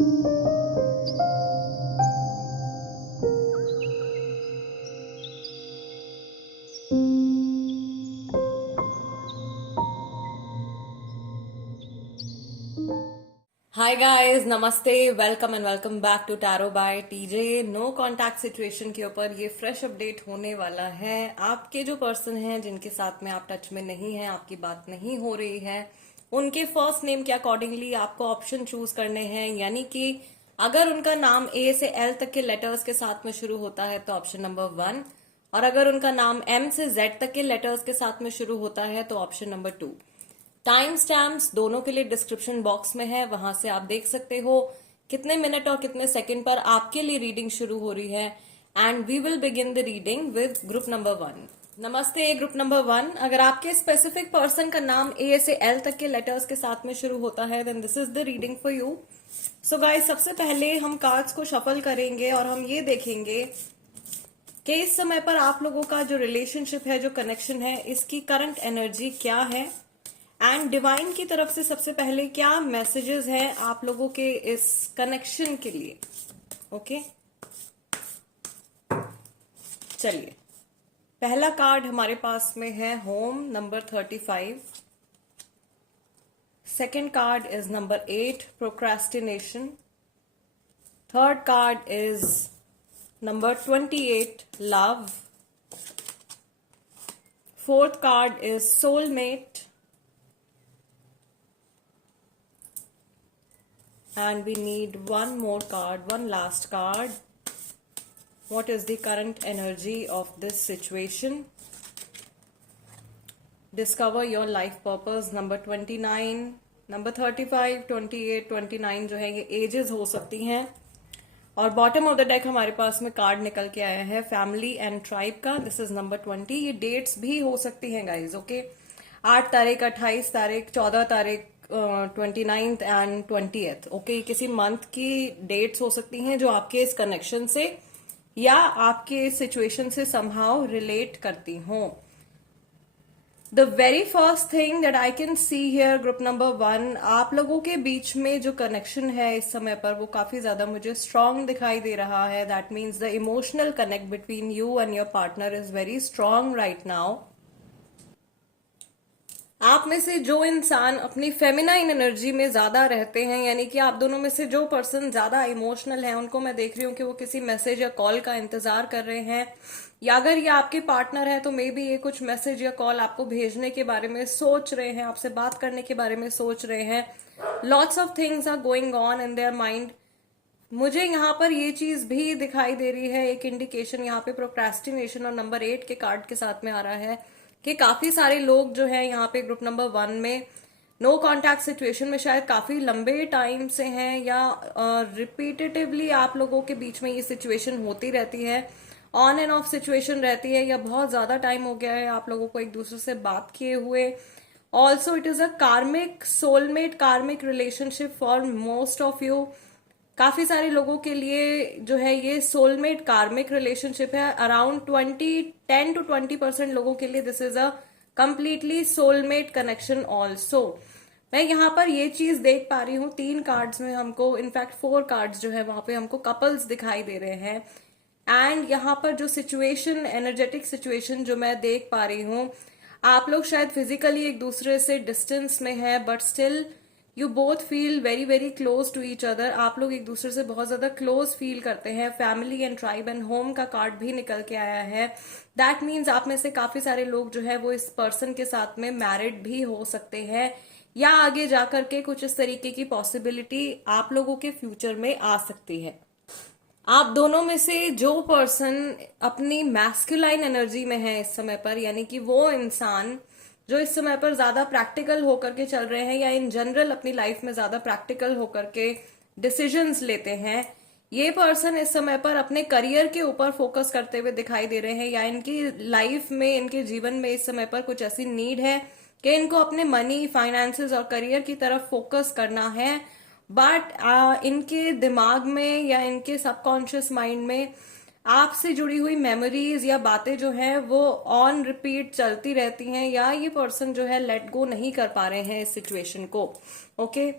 हाय guys, नमस्ते, welcome and welcome back to tarot by TJ. No contact situation के ऊपर ये फ्रेश अपडेट होने वाला है। आपके जो पर्सन हैं जिनके साथ में आप टच में नहीं हैं, आपकी बात नहीं हो रही है, उनके फर्स्ट नेम के अकॉर्डिंगली आपको ऑप्शन चूज करने हैं। यानी कि अगर उनका नाम ए से एल तक के लेटर्स के साथ में शुरू होता है तो ऑप्शन नंबर 1, और अगर उनका नाम एम से जेड तक के लेटर्स के साथ में शुरू होता है तो ऑप्शन नंबर 2। टाइम स्टैम्प्स दोनों के लिए डिस्क्रिप्शन बॉक्स में है, वहां से आप देख सकते हो कितने मिनट और कितने सेकंड पर आपके लिए रीडिंग शुरू हो रही है। And we will begin the reading with group number 1। नमस्ते ग्रुप नंबर 1। अगर आपके स्पेसिफिक पर्सन का नाम ए से एल तक के लेटर्स के साथ में शुरू होता है then this is the reading for you. So guys, सबसे पहले हम कार्ड्स को शफल करेंगे और हम ये देखेंगे कि इस समय पर आप लोगों का जो रिलेशनशिप है, जो कनेक्शन है, इसकी करंट एनर्जी क्या है एंड डिवाइन की तरफ से सबसे पहले क्या मैसेजेस हैं आप लोगों के इस कनेक्शन के लिए। ओके, चलिए, पहला कार्ड हमारे पास में है home number 35। Second card is number 8 procrastination. Third card is number 28 love. Fourth card is soulmate. And we need one more card, one last card. What is the current energy of this situation? Discover your life purpose. Number 29, number 35, 28, 29 जो है ये edges हो सकती हैं। और bottom of the deck हमारे पास में कार्ड निकल के आया है फैमिली एंड ट्राइब का। This is number 20। ये डेट्स भी हो सकती हैं गाइज। ओके, 8 तारीख, 28 तारीख, 14 तारीख, 29th एंड 20th। ओके, किसी मंथ की डेट्स हो सकती हैं जो आपके इस कनेक्शन से या आपके इस सिचुएशन से समहाउ रिलेट करती हों। The very first thing that I can see here group number 1, आप लोगों के बीच में जो कनेक्शन है इस समय पर वो काफी ज्यादा मुझे स्ट्रांग दिखाई दे रहा है। That means the emotional connect between you and your partner is very strong right now. आप में से जो इंसान अपनी फेमिनाइन एनर्जी में ज्यादा रहते हैं, यानी कि आप दोनों में से जो पर्सन ज्यादा इमोशनल है, उनको मैं देख रही हूँ कि वो किसी मैसेज या कॉल का इंतजार कर रहे हैं, या अगर ये आपके पार्टनर है तो मे बी ये कुछ मैसेज या कॉल आपको भेजने के बारे में सोच रहे हैं, आपसे बात करने के बारे में सोच रहे हैं। Lots of things are going on in their mind. मुझे यहाँ पर ये चीज भी दिखाई दे रही है, एक इंडिकेशन यहाँ पे प्रोक्रेस्टिनेशन और नंबर 8 के कार्ड के साथ में आ रहा है कि काफी सारे लोग जो है यहाँ पे ग्रुप नंबर 1 में नो कांटेक्ट सिचुएशन में शायद काफी लंबे टाइम से हैं, या रिपीटेटिवली आप लोगों के बीच में ये सिचुएशन होती रहती है, ऑन एंड ऑफ सिचुएशन रहती है, या बहुत ज्यादा टाइम हो गया है आप लोगों को एक दूसरे से बात किए हुए। ऑल्सो इट इज अ कार्मिक सोलमेट कार्मिक relationship for most of you. काफी सारे लोगों के लिए जो है ये सोलमेट कार्मिक रिलेशनशिप है। अराउंड 10 to 20% लोगों के लिए this is a completely soulmate connection also. मैं यहाँ पर ये चीज देख पा रही हूँ 3 कार्ड्स में हमको, इनफैक्ट 4 कार्ड्स जो है वहां पे हमको कपल्स दिखाई दे रहे हैं। एंड यहाँ पर जो सिचुएशन, एनर्जेटिक सिचुएशन जो मैं देख पा रही हूँ, आप लोग शायद फिजिकली एक दूसरे से डिस्टेंस में है but still you both feel very very close to each other. आप लोग एक दूसरे से बहुत ज्यादा क्लोज फील करते हैं। Family and tribe and home का कार्ड भी निकल के आया है। दैट मीन्स आप में से काफी सारे लोग जो है वो इस पर्सन के साथ में मैरिड भी हो सकते हैं, या आगे जाकर के कुछ इस तरीके की पॉसिबिलिटी आप लोगों के फ्यूचर में आ सकती है। आप दोनों में से जो पर्सन अपनी मैस्कुलाइन एनर्जी में है इस समय पर, यानी कि वो इंसान जो इस समय पर ज्यादा प्रैक्टिकल होकर के चल रहे हैं, या इन जनरल अपनी लाइफ में ज्यादा प्रैक्टिकल होकर के डिसीजंस लेते हैं, ये पर्सन इस समय पर अपने करियर के ऊपर फोकस करते हुए दिखाई दे रहे हैं, या इनकी लाइफ में, इनके जीवन में इस समय पर कुछ ऐसी नीड है कि इनको अपने मनी, फाइनेंसेस और करियर की तरफ फोकस करना है। बट इनके दिमाग में या इनके सबकॉन्शियस माइंड में आपसे जुड़ी हुई मेमोरीज या बातें जो हैं वो ऑन रिपीट चलती रहती हैं, या ये पर्सन जो है लेट गो नहीं कर पा रहे हैं इस सिचुएशन को। ओके,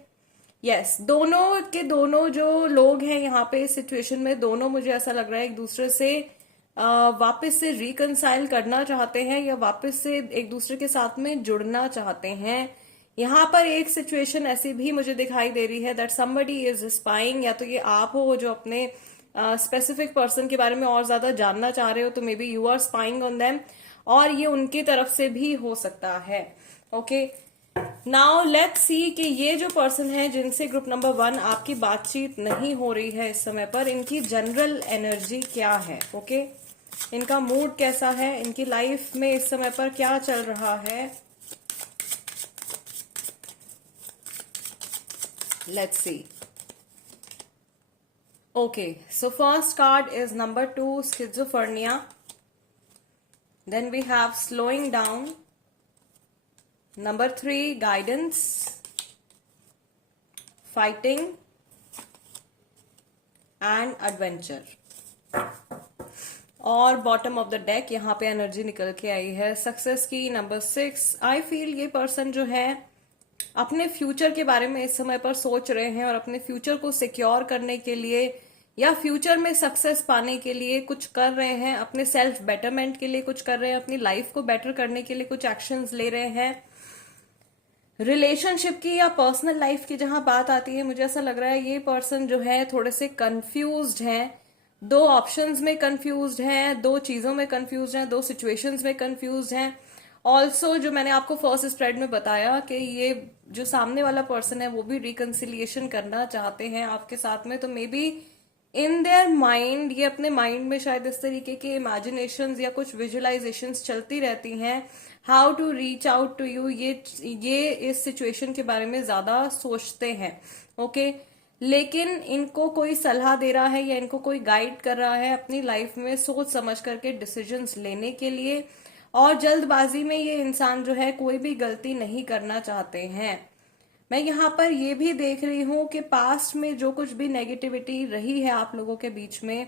यस, दोनों के दोनों जो लोग हैं यहाँ पे इस सिचुएशन में, दोनों मुझे ऐसा लग रहा है एक दूसरे से वापस से रिकंसाइल करना चाहते हैं या वापस से एक दूसरे के साथ में जुड़ना चाहते हैं। यहाँ पर एक सिचुएशन ऐसी भी मुझे दिखाई दे रही है दैट समबडी इज स्पाइंग, या तो ये आप हो जो अपने स्पेसिफिक पर्सन के बारे में और ज्यादा जानना चाह रहे हो, तो maybe you are spying on them, और ये उनकी तरफ से भी हो सकता है। ओके, नाउ लेट्स सी कि ये जो पर्सन है जिनसे ग्रुप नंबर 1 आपकी बातचीत नहीं हो रही है इस समय पर, इनकी जनरल एनर्जी क्या है। ओके, इनका मूड कैसा है, इनकी लाइफ में इस समय पर क्या चल रहा है, let's see. Okay, so first card is number 2, schizophrenia. Then we have slowing down. Number 3, guidance. Fighting. And adventure. और बॉटम ऑफ द डेक यहाँ पे एनर्जी निकल के आई है सक्सेस की। नंबर 6, आई फील ये पर्सन जो है अपने फ्यूचर के बारे में इस समय पर सोच रहे हैं और अपने फ्यूचर को सिक्योर करने के लिए या फ्यूचर में सक्सेस पाने के लिए कुछ कर रहे हैं, अपने सेल्फ बेटरमेंट के लिए कुछ कर रहे हैं, अपनी लाइफ को बेटर करने के लिए कुछ एक्शंस ले रहे हैं। रिलेशनशिप की या पर्सनल लाइफ की जहां बात आती है, मुझे ऐसा लग रहा है ये पर्सन जो है थोड़े से कंफ्यूज्ड हैं, दो ऑप्शंस में कंफ्यूज्ड हैं, दो चीजों में कंफ्यूज्ड हैं, दो सिचुएशंस में कंफ्यूज्ड हैं। ऑल्सो जो मैंने आपको फर्स्ट स्प्रेड में बताया कि ये जो सामने वाला पर्सन है वो भी रिकंसिलिएशन करना चाहते हैं आपके साथ में, तो may be in their mind, ये अपने माइंड में शायद इस तरीके के इमेजिनेशंस या कुछ विजुअलाइजेशंस चलती रहती हैं, how to reach out to you, ये इस सिचुएशन के बारे में ज्यादा सोचते हैं। ओके, लेकिन इनको कोई सलाह दे रहा है या इनको कोई गाइड कर रहा है अपनी लाइफ में सोच समझ करके डिसीजंस लेने के लिए, और जल्दबाजी में ये इंसान जो है कोई भी गलती नहीं करना चाहते हैं। मैं यहाँ पर ये भी देख रही हूँ कि पास्ट में जो कुछ भी नेगेटिविटी रही है आप लोगों के बीच में,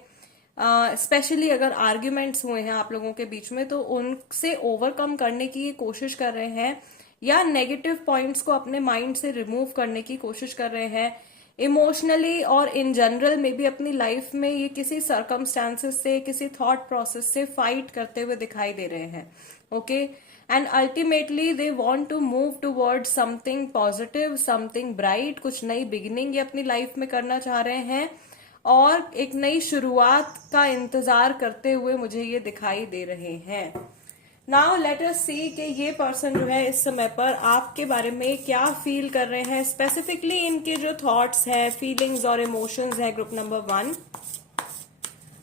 स्पेशली अगर आर्ग्यूमेंट्स हुए हैं आप लोगों के बीच में, तो उनसे ओवरकम करने की कोशिश कर रहे हैं या नेगेटिव पॉइंट्स को अपने माइंड से रिमूव करने की कोशिश कर रहे हैं। इमोशनली और इन जनरल में भी अपनी लाइफ में ये किसी सर्कमस्टांसेस से, किसी थॉट प्रोसेस से फाइट करते हुए दिखाई दे रहे हैं। Okay, and ultimately they want to move toward something positive, something bright, कुछ नई बिगिनिंग ये अपनी लाइफ में करना चाह रहे हैं और एक नई शुरुआत का इंतजार करते हुए मुझे ये दिखाई दे रहे हैं। नाउ लेट अस सी कि ये पर्सन जो है इस समय पर आपके बारे में क्या फील कर रहे हैं, स्पेसिफिकली इनके जो थॉट्स है, फीलिंग्स और इमोशंस है ग्रुप नंबर 1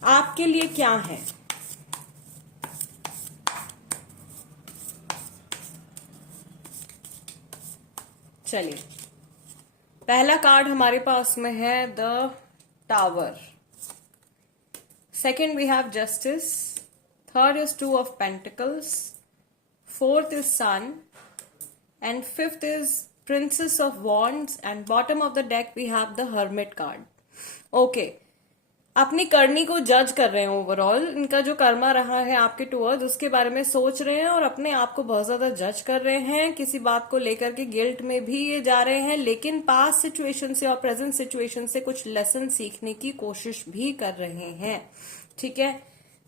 आपके लिए क्या है। चलिए, पहला कार्ड हमारे पास में है the tower, second we have justice, third is 2 of Pentacles, fourth is Sun, and fifth is Princess of Wands, and bottom of the deck we have the Hermit card. Okay, अपनी करनी को जज कर रहे हैं, ओवरऑल इनका जो कर्मा रहा है आपके टूवर्ड्स उसके बारे में सोच रहे हैं और अपने आप को बहुत ज्यादा जज कर रहे हैं, किसी बात को लेकर के गिल्ट में भी ये जा रहे हैं, लेकिन पास्ट सिचुएशन से और प्रेजेंट सिचुएशन से कुछ लेसन सीखने की कोशिश भी कर रहे हैं। ठीक है,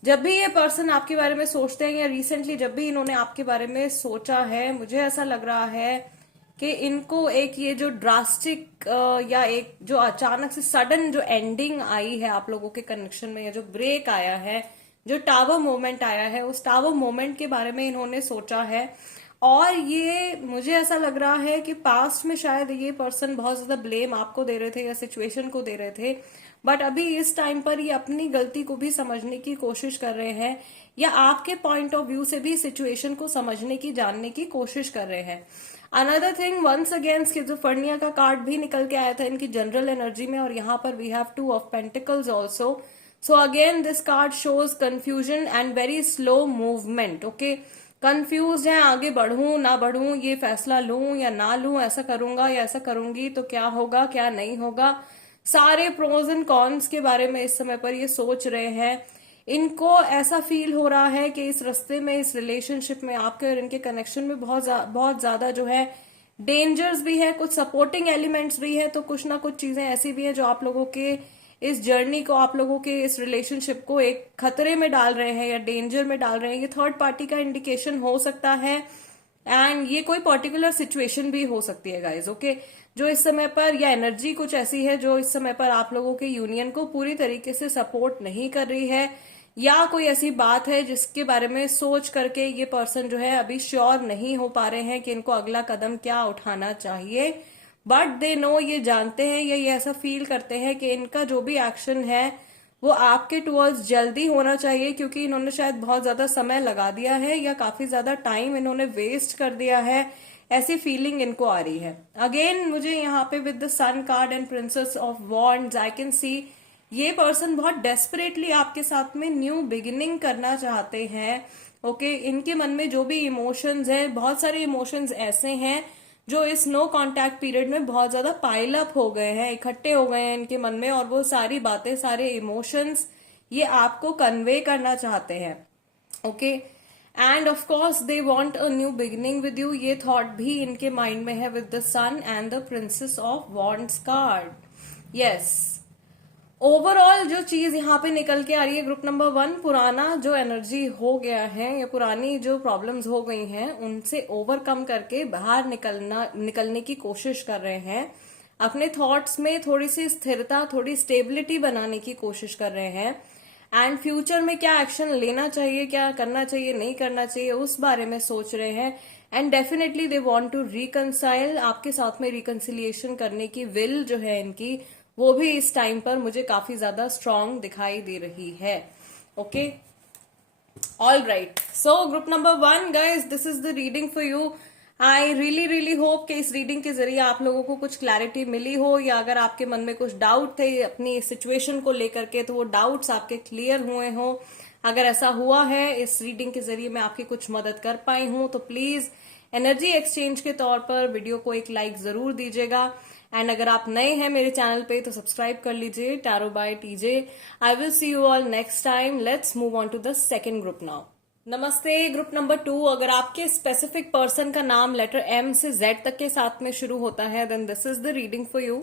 जब भी ये पर्सन आपके बारे में सोचते हैं या रिसेंटली जब भी इन्होंने आपके बारे में सोचा है, मुझे ऐसा लग रहा है कि इनको एक ये जो ड्रास्टिक या एक जो अचानक से सडन जो एंडिंग आई है आप लोगों के कनेक्शन में, या जो ब्रेक आया है, जो टावर मोमेंट आया है, उस टावर मोमेंट के बारे में इन्होंने सोचा है। और ये मुझे ऐसा लग रहा है कि पास्ट में शायद ये पर्सन बहुत ज्यादा ब्लेम आपको दे रहे थे या सिचुएशन को दे रहे थे, बट अभी इस टाइम पर ये अपनी गलती को भी समझने की कोशिश कर रहे हैं या आपके पॉइंट ऑफ व्यू से भी सिचुएशन को समझने की, जानने की कोशिश कर रहे हैं। Another thing, once again schizophrenia का कार्ड भी निकल के आया था इनकी जनरल एनर्जी में, और यहाँ पर we have 2 of Pentacles also. So again this card shows confusion and very slow movement. Okay, confuse है, आगे बढ़ूं ना बढ़ूं, ये फैसला लूं या ना लूं, ऐसा करूंगा या ऐसा करूंगी तो क्या होगा क्या नहीं होगा, सारे प्रोज एंड कॉन्स के बारे में इस समय पर ये सोच रहे हैं। इनको ऐसा फील हो रहा है कि इस रास्ते में, इस रिलेशनशिप में आपके और इनके कनेक्शन में बहुत ज्यादा जो है डेंजर्स भी है, कुछ सपोर्टिंग एलिमेंट्स भी है, तो कुछ ना कुछ चीजें ऐसी भी है जो आप लोगों के इस जर्नी को, आप लोगों के इस रिलेशनशिप को एक खतरे में डाल रहे हैं या डेंजर में डाल रहे हैं। ये थर्ड पार्टी का इंडिकेशन हो सकता है एंड ये कोई पर्टिकुलर सिचुएशन भी हो सकती है गाइज, ओके, जो इस समय पर, या एनर्जी कुछ ऐसी है जो इस समय पर आप लोगों के यूनियन को पूरी तरीके से सपोर्ट नहीं कर रही है, या कोई ऐसी बात है जिसके बारे में सोच करके ये पर्सन जो है अभी श्योर नहीं हो पा रहे हैं कि इनको अगला कदम क्या उठाना चाहिए। बट दे नो, ये जानते हैं या ये ऐसा फील करते हैं कि इनका जो भी एक्शन है वो आपके टुवर्ड्स जल्दी होना चाहिए, क्योंकि इन्होंने शायद बहुत ज्यादा समय लगा दिया है या काफी ज्यादा टाइम इन्होंने वेस्ट कर दिया है, ऐसी फीलिंग इनको आ रही है। अगेन मुझे यहाँ पे with the sun card and princess of wands I can see ये पर्सन बहुत डेस्परेटली आपके साथ में न्यू बिगिनिंग करना चाहते हैं, ओके। इनके मन में जो भी इमोशंस है, बहुत सारे इमोशंस ऐसे हैं जो इस नो कांटेक्ट पीरियड में बहुत ज्यादा पाइल अप हो गए हैं, इकट्ठे हो गए हैं इनके मन में, और वो सारी बातें, सारे इमोशंस ये आपको कन्वे करना चाहते हैं, okay. And of course they want a new beginning with you, ये थॉट भी इनके माइंड में है with the sun and the princess of wands card. Yes, overall जो चीज यहाँ पे निकल के आ रही है ग्रुप नंबर 1, पुराना जो एनर्जी हो गया है या पुरानी जो प्रॉब्लम्स हो गई हैं उनसे ओवरकम करके बाहर निकलने की कोशिश कर रहे हैं, अपने थॉट्स में थोड़ी सी स्थिरता, थोड़ी स्टेबिलिटी बनाने की कोशिश कर रहे हैं, एंड फ्यूचर में क्या एक्शन लेना चाहिए, क्या करना चाहिए, नहीं करना चाहिए, उस बारे में सोच रहे हैं। And definitely they want to reconcile, आपके साथ में रिकंसिलिएशन करने की विल जो है इनकी, वो भी इस टाइम पर मुझे काफी ज्यादा स्ट्रांग दिखाई दे रही है, okay. All right, so group number 1 guys, this is the reading for you. I really hope कि इस रीडिंग के जरिए आप लोगों को कुछ क्लैरिटी मिली हो, या अगर आपके मन में कुछ डाउट थे अपनी सिचुएशन को लेकर के तो वो डाउट्स आपके क्लियर हुए हो। अगर ऐसा हुआ है, इस रीडिंग के जरिए मैं आपकी कुछ मदद कर पाई हूं, तो प्लीज एनर्जी एक्सचेंज के तौर पर वीडियो को एक लाइक जरूर दीजिएगा। एंड अगर आप नए हैं मेरे चैनल पे तो सब्सक्राइब कर लीजिए, tarot by TJ. I will see you all next time. Let's move on to the second group now. नमस्ते ग्रुप नंबर 2, अगर आपके स्पेसिफिक पर्सन का नाम लेटर एम से जेड तक के साथ में शुरू होता है then this is the reading for you.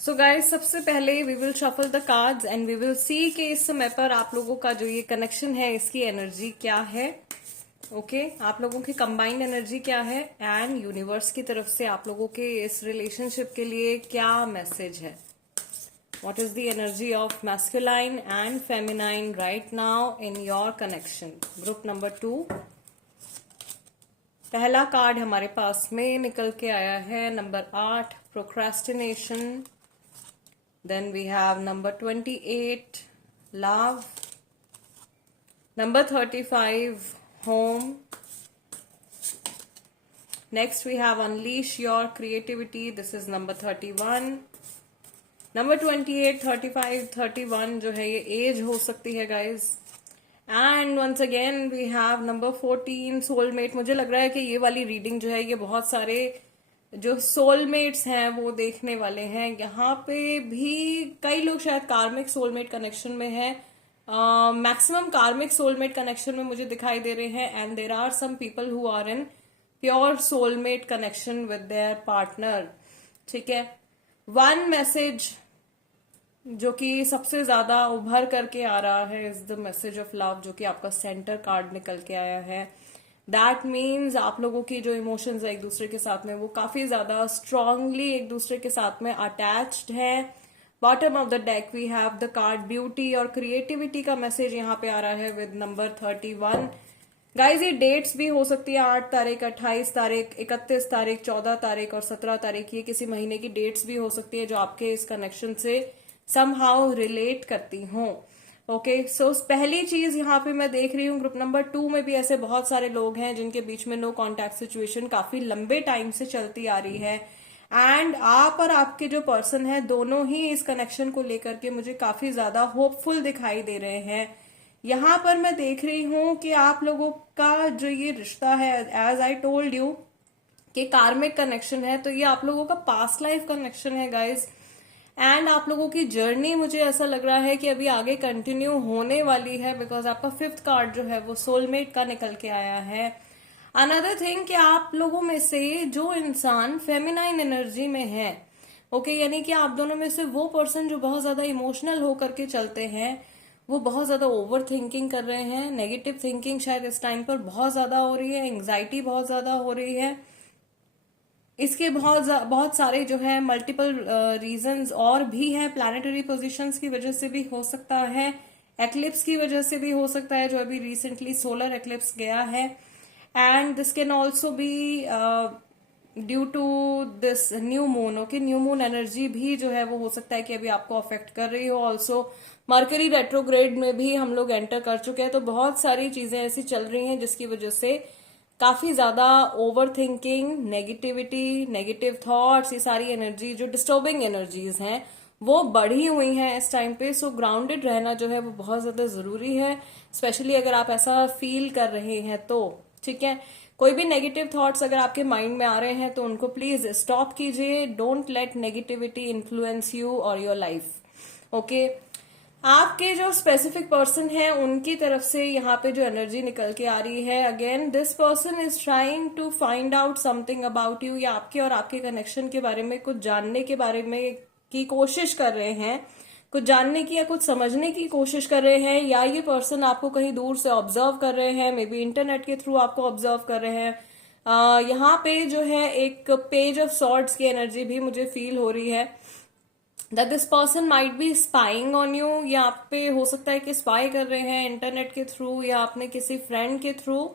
So guys, सबसे पहले we will shuffle the cards and we will see कि इस समय पर आप लोगों का जो ये कनेक्शन है इसकी एनर्जी क्या है, ओके, आप लोगों की कंबाइंड एनर्जी क्या है, एंड यूनिवर्स की तरफ से आप लोगों के इस रिलेशनशिप के लिए क्या मैसेज है। What is the energy of masculine and feminine right now in your connection, group number 2। पहला कार्ड हमारे पास में निकल के आया है number 8, procrastination. Then we have number 28, love. Number 35, home. Next we have unleash your creativity. This is number 31. Number 28, 35, 31 जो है ये एज हो सकती है guys. And once again we have number 14, soulmate. मुझे लग रहा है कि ये वाली रीडिंग जो है ये बहुत सारे जो सोलमेट्स हैं वो देखने वाले हैं। यहाँ पे भी कई लोग शायद कार्मिक सोलमेट कनेक्शन में है, मैक्सिमम कार्मिक सोलमेट कनेक्शन में मुझे दिखाई दे रहे हैं, and there are some people who are in pure soulmate connection with their partner, ठीक है। वन मैसेज जो कि सबसे ज्यादा उभर करके आ रहा है is the message of love, जो कि आपका सेंटर कार्ड निकल के आया है। दैट मीन्स आप लोगों की जो इमोशंस है एक दूसरे के साथ में वो काफी ज्यादा स्ट्रांगली एक दूसरे के साथ में अटैच्ड है। Bottom of the deck we have the card beauty और क्रिएटिविटी का मैसेज यहाँ पे आ रहा है विद नंबर 31। गाइज ये डेट्स भी हो सकती है, 8 तारीख, 28 तारीख, 31 तारीख, 14 तारीख और 17 तारीख, ये किसी महीने की डेट्स भी हो सकती है जो आपके इस कनेक्शन से समहाउ रिलेट करती हूँ, ओके। सो पहली चीज यहाँ पे मैं देख रही हूँ ग्रुप नंबर 2 में भी ऐसे बहुत सारे लोग हैं जिनके बीच में नो कॉन्टैक्ट सिचुएशन काफी लंबे टाइम से चलती आ रही है, एंड आप और आपके जो पर्सन है दोनों ही इस कनेक्शन को लेकर के मुझे काफी ज्यादा होपफुल दिखाई दे रहे हैं। यहाँ पर मैं देख रही हूँ कि आप लोगों का जो ये रिश्ता है, एज आई टोल्ड यू कि कार्मिक कनेक्शन है, तो ये आप लोगों का पास्ट लाइफ कनेक्शन है गाइज, एंड आप लोगों की जर्नी मुझे ऐसा लग रहा है कि अभी आगे कंटिन्यू होने वाली है, बिकॉज आपका 5th कार्ड जो है वो सोलमेट का निकल के आया है। अनदर थिंग कि आप लोगों में से जो इंसान फेमिनाइन एनर्जी में है, ओके, यानी कि आप दोनों में से वो पर्सन जो बहुत ज्यादा इमोशनल होकर के चलते हैं, वो बहुत ज्यादा ओवर थिंकिंग कर रहे हैं, नेगेटिव थिंकिंग शायद इस टाइम पर बहुत ज्यादा हो रही है, एंग्जाइटी बहुत ज्यादा हो रही है। इसके बहुत सारे जो है मल्टीपल रीजंस और भी हैं। प्लैनेटरी पोजीशंस की वजह से भी हो सकता है, एक्लिप्स की वजह से भी हो सकता है, जो अभी रिसेंटली सोलर एक्लिप्स गया है। And this can also be due to this new moon, okay, new moon energy भी जो है वो हो सकता है कि अभी आपको अफेक्ट कर रही हो। ऑल्सो मर्करी रेट्रोग्रेड में भी हम लोग एंटर कर चुके हैं, तो बहुत सारी चीजें ऐसी चल रही हैं जिसकी वजह से काफी ज्यादा over thinking, negativity, negative thoughts, ये सारी एनर्जी जो डिस्टर्बिंग एनर्जीज हैं वो बढ़ी हुई हैं इस टाइम पे। सो ग्राउंडेड रहना जो है वो बहुत ज्यादा जरूरी है, स्पेशली अगर आप ऐसा फील कर रहे हैं तो। ठीक है, कोई भी नेगेटिव थॉट्स अगर आपके माइंड में आ रहे हैं तो उनको प्लीज स्टॉप कीजिए। Don't let negativity influence you और योर लाइफ। ओके, आपके जो स्पेसिफिक पर्सन है उनकी तरफ से यहाँ पे जो एनर्जी निकल के आ रही है, again this person is trying to find out something about you, या आपके और आपके कनेक्शन के बारे में कुछ जानने के बारे में की कोशिश कर रहे हैं, कुछ जानने की या कुछ समझने की कोशिश कर रहे हैं, या ये पर्सन आपको कहीं दूर से ऑब्जर्व कर रहे हैं, मे बी इंटरनेट के थ्रू आपको ऑब्जर्व कर रहे हैं। यहाँ पे जो है एक पेज ऑफ सॉर्ड्स की एनर्जी भी मुझे फील हो रही है, that this person might be spying on you, या आप पे हो सकता है कि स्पाई कर रहे हैं इंटरनेट के थ्रू या अपने किसी फ्रेंड के थ्रू।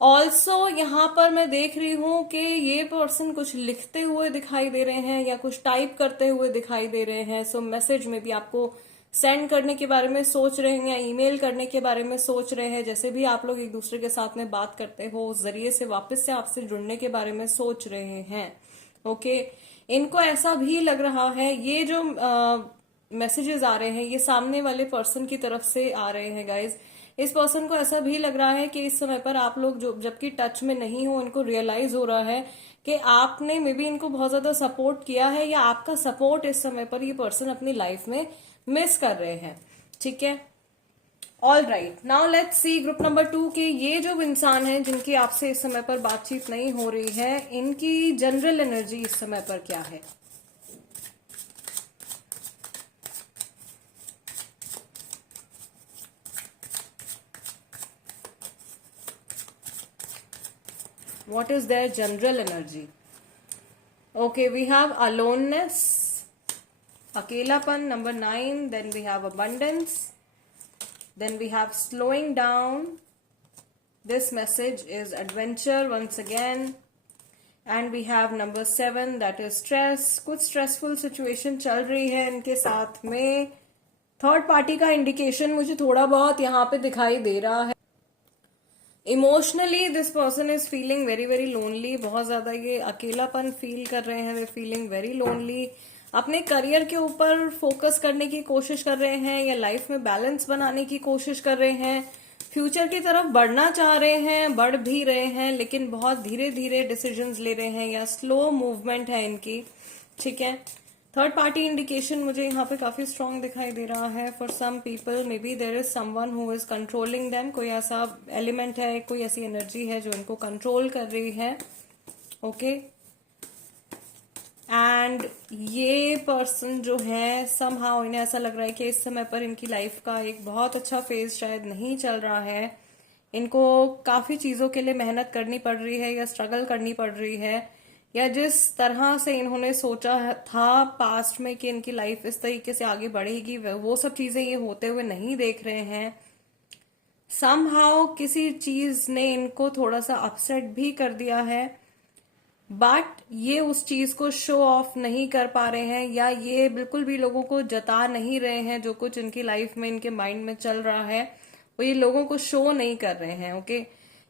ऑल्सो यहाँ पर मैं देख रही हूं कि ये पर्सन कुछ लिखते हुए दिखाई दे रहे हैं या कुछ टाइप करते हुए दिखाई दे रहे हैं। सो मैसेज में भी आपको सेंड करने के बारे में सोच रहे हैं या ईमेल करने के बारे में सोच रहे हैं, जैसे भी आप लोग एक दूसरे के साथ में बात करते हो उस जरिए से वापस से आपसे जुड़ने के बारे में सोच रहे हैं। ओके, इनको ऐसा भी लग रहा है, ये जो मैसेजेस आ रहे हैं ये सामने वाले पर्सन की तरफ से आ रहे हैं गाइज। इस पर्सन को ऐसा भी लग रहा है कि इस समय पर आप लोग जो जबकि टच में नहीं हो, इनको रियलाइज हो रहा है कि आपने मे बी इनको बहुत ज्यादा सपोर्ट किया है, या आपका सपोर्ट इस समय पर ये पर्सन अपनी लाइफ में मिस कर रहे हैं। ठीक है, all right, now let's see group number 2 के ये जो इंसान है जिनकी आपसे इस समय पर बातचीत नहीं हो रही है, इनकी जनरल एनर्जी इस समय पर क्या है। What is their general energy? Okay, we have aloneness, अकेलापन, number 9. Then we have abundance. Then we have slowing down. This message is adventure once again. And we have number 7, that is stress. कुछ stressful situation चल रही है इनके साथ में। Third party का indication मुझे थोड़ा बहुत यहाँ पे दिखाई दे रहा है। Emotionally this person is feeling very very lonely, बहुत ज्यादा ये अकेलापन फील कर रहे हैं, वे फीलिंग वेरी लोनली। अपने करियर के ऊपर फोकस करने की कोशिश कर रहे हैं या लाइफ में बैलेंस बनाने की कोशिश कर रहे हैं, फ्यूचर की तरफ बढ़ना चाह रहे हैं, बढ़ भी रहे हैं, लेकिन बहुत धीरे धीरे डिसीजंस ले रहे हैं या स्लो मूवमेंट है इनकी। ठीक है, थर्ड पार्टी इंडिकेशन मुझे यहाँ पे काफी स्ट्रांग दिखाई दे रहा है। For some people may be there is someone who is controlling them, कोई ऐसा एलिमेंट है, कोई ऐसी एनर्जी है जो इनको कंट्रोल कर रही है। ओके, एंड ये पर्सन जो है समहाउ इन्हें ऐसा लग रहा है कि इस समय पर इनकी लाइफ का एक बहुत अच्छा फेज शायद नहीं चल रहा है, इनको काफी चीजों के लिए मेहनत करनी पड़ रही है या स्ट्रगल करनी पड़ रही है, या जिस तरह से इन्होंने सोचा था पास्ट में कि इनकी लाइफ इस तरीके से आगे बढ़ेगी, वो सब चीजें ये होते हुए नहीं देख रहे हैं। समहाउ किसी चीज ने इनको थोड़ा सा अपसेट भी कर दिया है, बट ये उस चीज को शो ऑफ नहीं कर पा रहे हैं, या ये बिल्कुल भी लोगों को जता नहीं रहे हैं। जो कुछ इनकी लाइफ में इनके माइंड में चल रहा है वो ये लोगों को शो नहीं कर रहे हैं। ओके,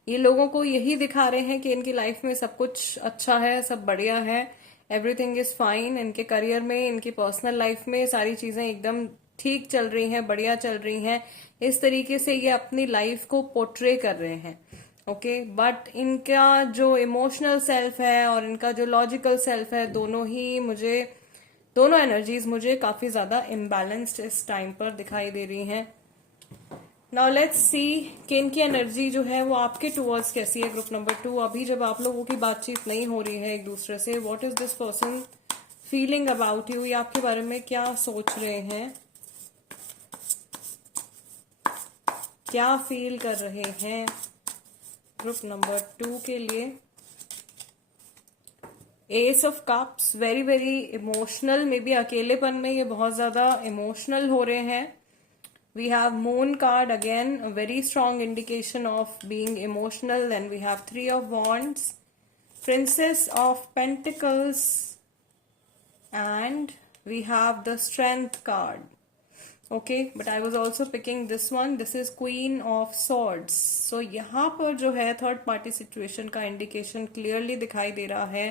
ये लोगों को यही दिखा रहे हैं कि इनकी लाइफ में सब कुछ अच्छा है, सब बढ़िया है, एवरीथिंग इज फाइन। इनके करियर में, इनकी पर्सनल लाइफ में सारी चीजें एकदम ठीक चल रही हैं, बढ़िया चल रही हैं। इस तरीके से ये अपनी लाइफ को पोर्ट्रे कर रहे हैं। ओके, बट इनका जो इमोशनल सेल्फ है और इनका जो लॉजिकल सेल्फ है, दोनों एनर्जीज मुझे काफी ज्यादा इम्बैलेंस्ड इस टाइम पर दिखाई दे रही हैं। नाउ लेट्स सी कि इनकी एनर्जी जो है वो आपके टूवर्ड्स कैसी है ग्रुप नंबर 2। अभी जब आप लोगों की बातचीत नहीं हो रही है एक दूसरे से, what is this person feeling about you, ये आपके बारे में क्या सोच रहे हैं, क्या फील कर रहे हैं ग्रुप नंबर 2 के लिए। S of cups, very very emotional, may be अकेलेपन में ये बहुत ज्यादा इमोशनल हो रहे हैं। We have moon card again, a very strong indication of being emotional. Then we have 3 of wands, princess of pentacles, and we have the strength card. Okay, but I was also picking this one. This is queen of swords. So यहाँ पर जो है third party situation का indication clearly दिखाई दे रहा है,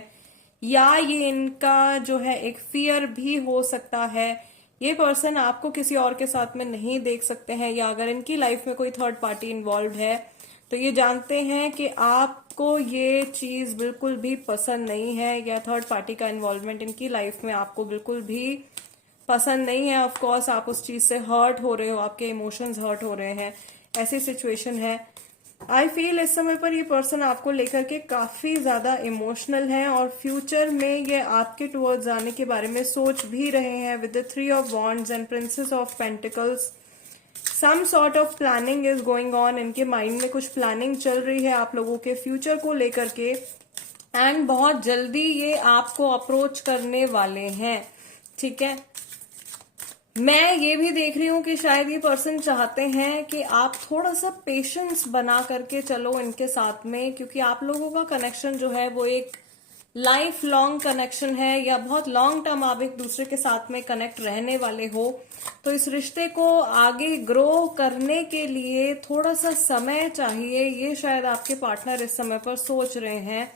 या ये इनका जो है एक फियर भी हो सकता है। ये पर्सन आपको किसी और के साथ में नहीं देख सकते हैं, या अगर इनकी लाइफ में कोई थर्ड पार्टी इन्वॉल्व है तो ये जानते हैं कि आपको ये चीज बिल्कुल भी पसंद नहीं है, या थर्ड पार्टी का इन्वॉल्वमेंट इनकी लाइफ में आपको बिल्कुल भी पसंद नहीं है। ऑफ कोर्स आप उस चीज से हर्ट हो रहे हो, आपके इमोशंस हर्ट हो रहे हैं, ऐसी सिचुएशन है। आई फील इस समय पर ये पर्सन आपको लेकर के काफी ज्यादा इमोशनल है, और फ्यूचर में ये आपके टुवर्ड्स जाने के बारे में सोच भी रहे हैं। With the 3 of wands and princess of pentacles, some sort of planning is going on. इनके माइंड में कुछ प्लानिंग चल रही है आप लोगों के फ्यूचर को लेकर के, एंड बहुत जल्दी ये आपको अप्रोच करने वाले हैं। ठीक है, मैं ये भी देख रही हूं कि शायद ये पर्सन चाहते हैं कि आप थोड़ा सा पेशेंस बना करके चलो इनके साथ में, क्योंकि आप लोगों का कनेक्शन जो है वो एक लाइफ लॉन्ग कनेक्शन है, या बहुत लॉन्ग टर्म आप एक दूसरे के साथ में कनेक्ट रहने वाले हो। तो इस रिश्ते को आगे ग्रो करने के लिए थोड़ा सा समय चाहिए, ये शायद आपके पार्टनर इस समय पर सोच रहे हैं।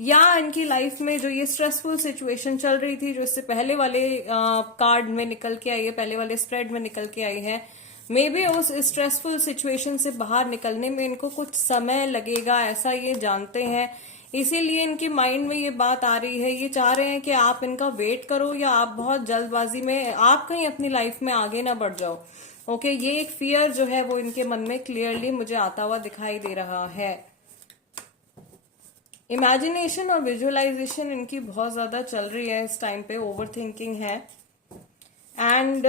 या इनकी लाइफ में जो ये स्ट्रेसफुल सिचुएशन चल रही थी, जो इससे पहले वाले कार्ड में निकल के आई है, पहले वाले स्प्रेड में निकल के आई है, मे बी उस स्ट्रेसफुल सिचुएशन से बाहर निकलने में इनको कुछ समय लगेगा, ऐसा ये जानते हैं। इसीलिए इनके माइंड में ये बात आ रही है, ये चाह रहे हैं कि आप इनका वेट करो, या आप बहुत जल्दबाजी में आप कहीं अपनी लाइफ में आगे ना बढ़ जाओ। ओके, ये एक फियर जो है वो इनके मन में क्लियरली मुझे आता हुआ दिखाई दे रहा है। इमेजिनेशन और विजुअलाइजेशन इनकी बहुत ज्यादा चल रही है इस टाइम पे, ओवर थिंकिंग है, एंड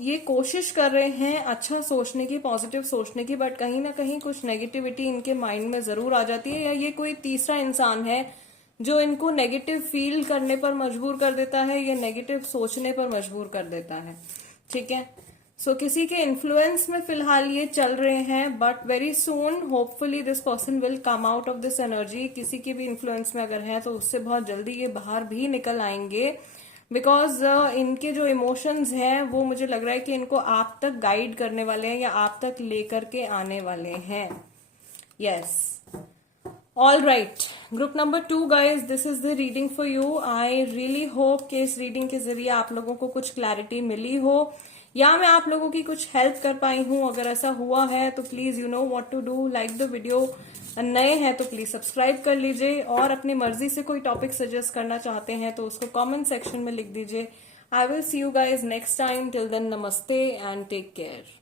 ये कोशिश कर रहे हैं अच्छा सोचने की, पॉजिटिव सोचने की, बट कहीं ना कहीं कुछ नेगेटिविटी इनके माइंड में जरूर आ जाती है, या ये कोई तीसरा इंसान है जो इनको नेगेटिव फील करने पर मजबूर कर देता है, या नेगेटिव सोचने पर मजबूर कर देता है। ठीक है, सो किसी के इन्फ्लुएंस में फिलहाल ये चल रहे हैं, but very soon hopefully this person will come out of this energy. किसी के भी इन्फ्लुएंस में अगर है तो उससे बहुत जल्दी ये बाहर भी निकल आएंगे, बिकॉज इनके जो इमोशंस हैं वो मुझे लग रहा है कि इनको आप तक गाइड करने वाले हैं, या आप तक लेकर के आने वाले हैं। Yes, all right, group number 2 guys, this is the reading for you. I really hope कि इस रीडिंग के जरिए आप लोगों को कुछ क्लैरिटी मिली हो, या मैं आप लोगों की कुछ हेल्प कर पाई हूं। अगर ऐसा हुआ है तो please you know what to do, like the video. नए हैं तो प्लीज सब्सक्राइब कर लीजिए, और अपनी मर्जी से कोई टॉपिक सजेस्ट करना चाहते हैं तो उसको कमेंट सेक्शन में लिख दीजिए। I will see you guys next time, till then नमस्ते एंड टेक केयर।